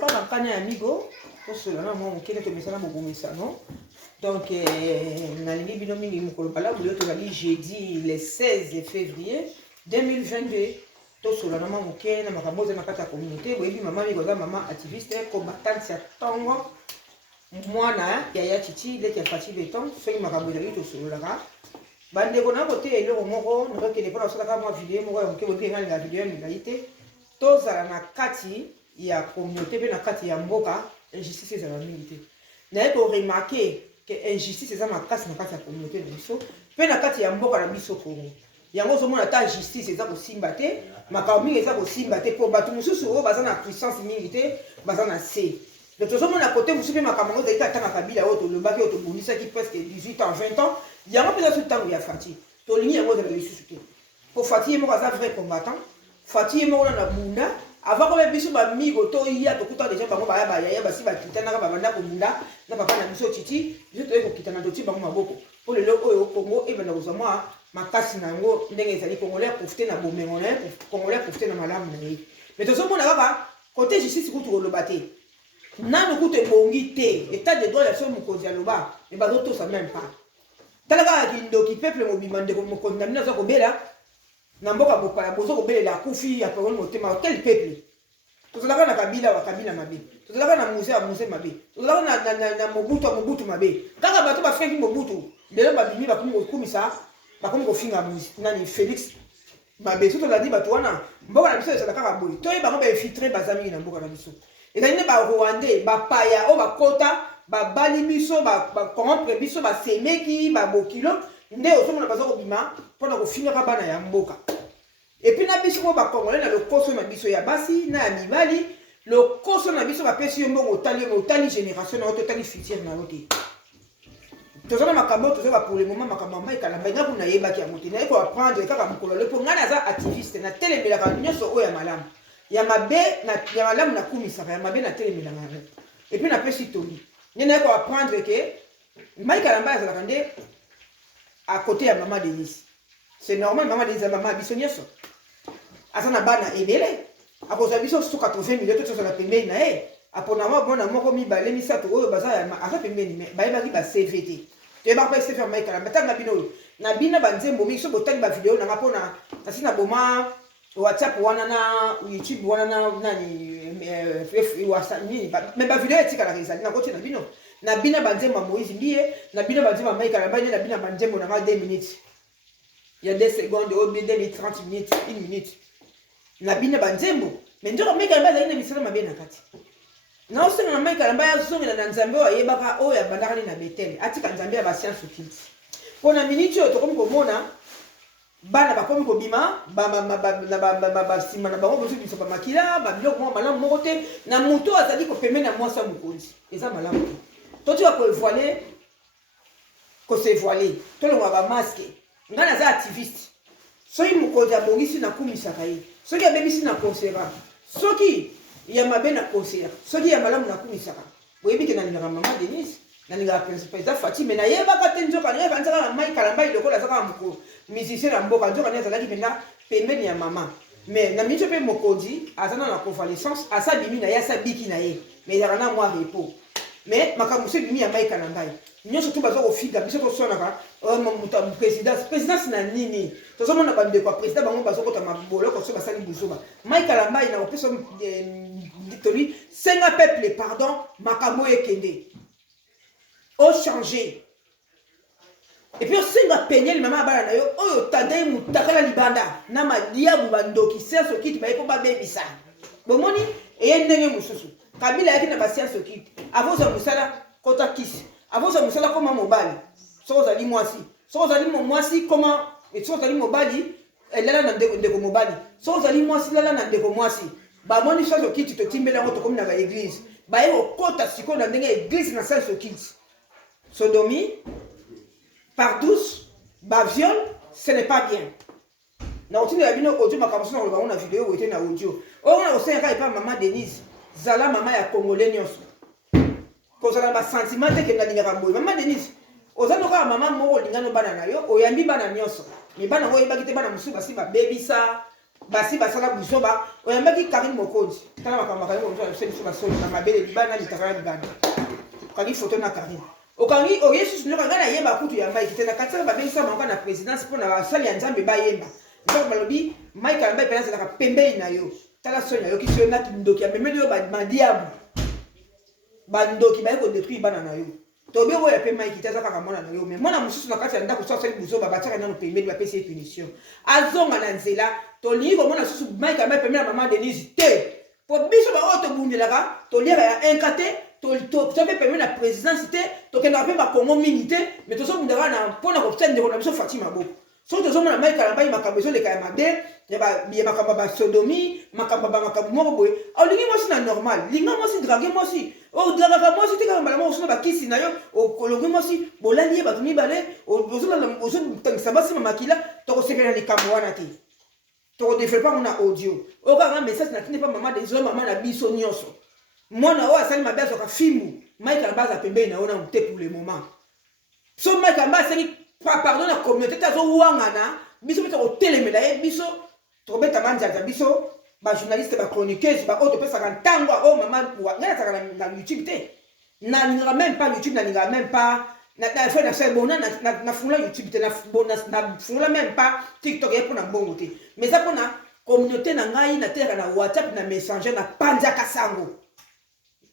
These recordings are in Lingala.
Quand on a un amigo, pour cela, moi, on a un message non. Donc, on a les binomi Mukolombala, vous l'avez jeudi le 16 février 2022. Tout cela, on a ma communauté, oui, maman, maman activiste, combattante, c'est tango. Moi, Yaya Titi, il est fatigué de temps, c'est ma caméra, tout cela. Bande kona côté et le moko ne que les pas ça ka moi vidéo moko on ke bote ngani la vidéo ni laité to zala na kati ya communauté pe na kati ya mboka injustice za mingi na ko remarquer que injustice za makasi na kati ya communauté na biso pe na kati ya mboka na biso Congo yango zo mona ta justice za ko simba te makambi eza ko simba te po batu mususu o baza na puissance mingi te baza na C. Donc tout le monde à côté vous savez makambo za ita tanga kabila oto le baki oto bonisa qui presque 18 ans 20 ans. Il y a un peu de temps où il y a Fatih. Tu as dit pour Fatih, il y a un vrai combattant. Fatih, il y a un Mouna. Avant que les bisous soient mis au toit, il y a tout le temps déjà, il y a un si Bakitana, Babanda, Mouna, n'a pas de mission Titi, je te dis qu'il y a un petit peu pour le logo au Congo, et bien moi, ma casse nango, les Congolais profiter de bomber, Congolais profiter de ma lame. Mais tout le monde a côté justice, vous trouvez le bâti. N'a nous coûte bongité, état de droit, il y a son moukozi à l'oba, et bah d'autres ça même pas. Talaga kindoki peuple mobimande ko condamné za ko bela na mboka bopala bozo ko bela kufi ya pekon motema quel peuple tozalaka na kabila wa kabila mabe tozalaka na muse mabe tozalaka na mobutu mabe kaka bato ba fengi mobutu lelo babimi ba kumisa ba ko finga nani Félix mabe soto la di bato wana mboka na biso ezalaka ka boy toyi ba ko ba infiltrer bazami na mboka na biso ezaline ba Rwandais ba paya o ba kota ba bali biso ba corrompre biso ba semeki ba bokilo nde osomona baza kobima mpona kofinaka bana ya mboka et puis na biso mo ba congolais na lokoso na biso ya basi na ya mibali lokoso na biso bapesi yo mbongo otali génération na oto otali futur na yo te tozana makambo tozoba pour le moment makambo mai kalamba nga kuna yebaki ya mote naye ko apprendre kaka mokolo le pour nga naza activiste na telemelaka nyonso oyo ya malamu ya mabe ya malamu na kumisaka ya mabe na telemelaka et puis na pesi tobi il faut apprendre que Mike Kalamba est à côté de Maman Denise. C'est normal, Maman Denise, Maman Bissonniaso. Asana Bana Ebele. À cause de Bisson, 80 millions de choses à la pembe. Après, bon amour, comme il va les misato, baza, à la pembe, baïba qui va CVT. Tu es pas se faire Mike Kalamba. T'as Nabino. Nabina Banzembo, Mixo, Botan, ma vidéo, n'a pas na Boma, WhatsApp, Wanana, YouTube, Wanana, Nani. Mais ma vidéo est à la côté na bina banzembo Moïse Ndiye na bina banzembo Mike Kalamba na bina banzembo na 2 minutes il y a 2 secondes au milieu de 30 minutes 1 minute na bina banzembo mais ndio Mike Kalamba zaina misala mabe na kati na osena na Mike Kalamba ya zonga na nzambe wa yebaka o ya bandakani na Betel atika nzambe ya ba science okiti pona minute yo tokomi komona bana bakomi kobima ba sima na bango bozo biso ba makila ba biloko malamu moko te na moto azali ko pemena na mwasa mokonzi eza malamu toi tu vas voiler que c'est voilé toi le va masquer ngana za activiste soki mokonzi abongisi na kumisaka ye soki abebisi na conseillera soki ya mabe na conseillera soki ya malamu na kumisaka boyebi ke na lingaka Maman Denise na lingaka principal Fatih mais na yebaka te nzoka na yebaka nzaka na Mike Kalamba lokola azaka moko musicien na mboka nzoka na azalaki mpena pembeni ya mama mais na miniti mpe mokonzi azana na convalescence asa bimi na ye asa biki na ye mais ezalaka na mwa repos mais makambo so bimi ya Mike Kalamba nyonso tu baza kofiga biso toswanaka présidence na nini tozomona bandeko ya président bango bazokota maboloko so basali buzoba Mike Kalamba na kopesa toli senga peuple pardon makambo ekende o changer et puis osenga penye mama bana na yo oyo tadai mutakala libanda na madiabu bandoki senso kiti baye po babebisa bomoni eye ndenge mususu Kabila yaki na ba science okiti avoza musala kota kisi avoza musala koma mobali soza li mwasi soza li mwasi koma soza li mobali elala na ndeko mobali soza li mwasi lala na ndeko mwasi ba moni science okiti to timbela ngo to komi na ba église ba ye okota siko na ndenge église na science okiti sodomie par douce ba viol ce n'est pas bien na otindi ya bino audio makambo na ko na vidéo ou na audio o na osenga epa Maman Denise zala mama ya congolais nyonso kozala ba sentiment te ke na lingaka boy Maman Denise ozano ka mama moko lingano bana na yo oyambi bana nyonso mi bana ngo yebaki te bana musuba si ba bebisa basi basala buso ba oyambaki Karine Mokonzi tala makambo Karine Mokonzi c'est sur la solo na mabele libana litaka libana kangi photo na Karine okangi oyesu sino kanga na yeba kutu ya Mike tena katsa ba bengisa manga na présidence pour na basali ya Nzambe ba yemba donc balobi Mike amba penasa la pembe na yo tala sonya yo kisio na kindoki ya memeli yo ba madiabu bandoki ba ko détruire bana na yo to be wo ya pe Mike teza kaka mona na yo mais mona mususu na kati ya ndako so sali buso ba bataka na no pembe ba pesi punition azonga na nzela to ligo mona susu Mike amba pembe na maman Denise te pour biso ba auto bundelaka to lira ya enkate to pe pembe na présidence te to kenda pe ba Congo mingi te mais to so bundaka na pona ko tende ko na biso Fatima Boko so to zo mona Mike alamba makambo so le kaya mabe ya ba biye makambo ba sodomi makambo moko boy au lingi mo si na normal linga mo si drague mo si o draga mo si te ka mbala mo so ba kisi na yo o kolongi mo si bolali ba tumi bale o zo tangisa basi makila to ko sekela likambo wana te to ko développer mona audio o ka message na kine pa maman de zo maman na biso nyonso mona o asali mabe so ka filmu Mike alamba za pembe na ona te pour le moment so Mike alamba seri pardon la communauté tazo wangana biso beto telemela e biso to beta manja biso ba journaliste ba chroniqueuse ba auto pesa kan tango o mama wa ngana taka na YouTube te na ninga même pas YouTube na ninga même pas na fait na c'est bon na fula YouTube te na fula même pas TikTok et pour na bongo te mais ça pour na communauté na ngai na terre na WhatsApp na Messenger na panja kasango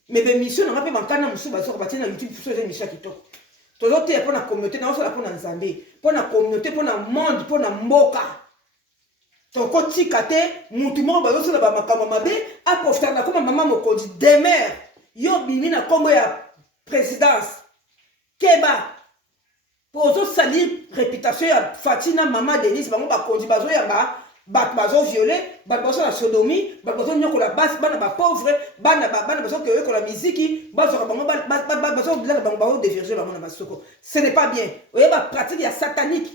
mais be mission na ngape bankana musu ba so ba tina YouTube so je mission kitoko toujours te pour la communauté na so la pour na Nzambe pour la communauté pour na monde pour na mboka to ko tikate mutu mo ba so la ba makambo mabe a profiter na comme maman Mokonzi demer yo bimi na kombo ya présidence keba pour zo salir réputation ya Fatina maman Denise bango ba konzi bazo ya ba bazo violer ba bazo la sodomie ba bazo nyoko la base bana ba pauvre bana bazo que ko la musique bazo ka bango bazo bila bango ba déverger bango na basoko ce n'est pas bien oye ba pratique ya satanique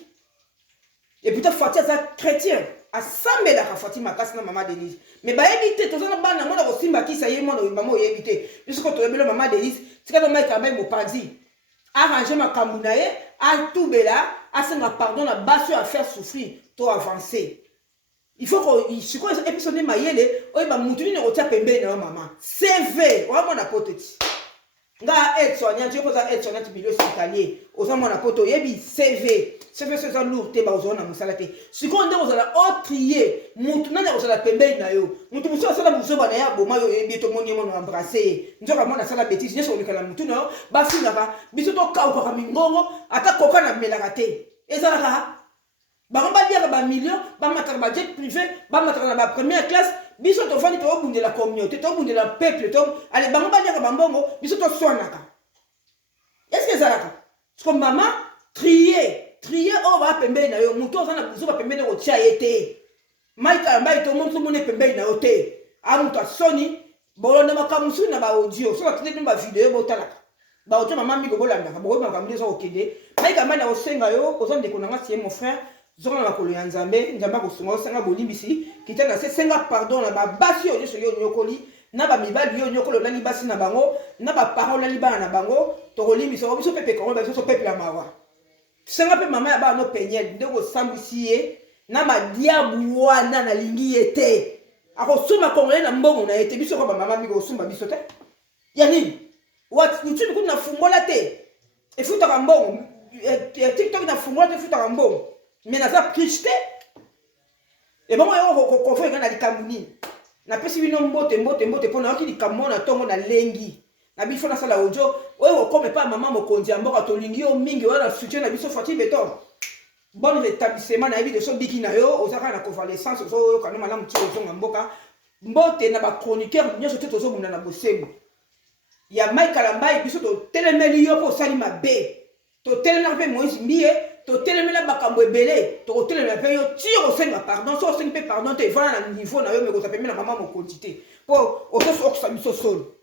et plutôt Fatima ça chrétien a sambela ka Fatima kasina maman Denise mais ba éviter to zona bana mona ko simba ki ça yé mona maman éviter jusqu'au to ebelo maman Denise tika do mai ka mai mo padi arranger ma kamunaye a tout bela a senga pardon na baso à faire souffrir to avancer. Il faut que si quoi épisode mayele o ba mutu ni rotia pembe na maman CV wa mona poteti nga soignant tu pose soignant milieu hospitalier aux hommes na poto yebi CV c'est ça lourd te ba ozona musalate si ko ndeko za la trier mutu na ko la pembe na yo mutu muso sala buso ba na ya boma yo yebi to moni mo embrasser njoka mona sala bêtise nyeso likala mutu no ba finaka biso to ka ko ka mingongo ata koka na melaka te ezalaka ba dia ba million ba mataka ba jet privé ba mataka na ba première classe biso to fani to bunde la communauté to bunde la peuple to allez ba dia ba mbongo biso to swanaka est-ce que zalaka comme maman trier o ba pembe na yo muto za na buzo ba pembe na tia yete maika mbai to montu mone pembe na yo te amuta soni bolonda makamusu na ba audio so ba tene ba video bo talaka ba auto maman mi go bolanda ba go ba kamde so okende maika mbai na osenga yo ozonde ko nanga tie mon frère zona na kolo ya Nzambe njamba ko sunga senga bolimbisi kitana se senga pardon na ba basi yo so yo nyokoli na ba mibali yo nyokolo na libasi na bango na ba parole na libana na bango to kolimbisi ko biso pepe ko ba so pepe la mawa senga pe mama ya ba no penyel ndeko sambusi ye na ma diabu wana na lingi ete ako suma kongole na mbongo na ete biso ko ba mama mi ko sumba biso te yani what YouTube kuna fungola te e futa ka mbongo TikTok na fungola te futa ka mbongo mais na ça prichte et bon yo ko fait na likamuni na pesi bino mbote pona ki likamona na tongo na lengi na bifo na sala audio oyo comme pas maman Mokonzi amboka to lingi yo mingi wala soutien na biso Fatima beton bon rétablissement na biso so biki na yo ozaka na convalescence so kana malamu ti ozonga mboka mbote na ba chroniqueur nyoso te tozo muna na bosembo ya Mike Alamba biso to telemeli yo po sali mabe to telemela pe Moïse Mbie to telemela bakambo ebele to telemela pe yo tiro senga pardon so senga pe pardon te voilà na niveau na yo me ko tapemela maman Mokonzi te po o so so sa biso solo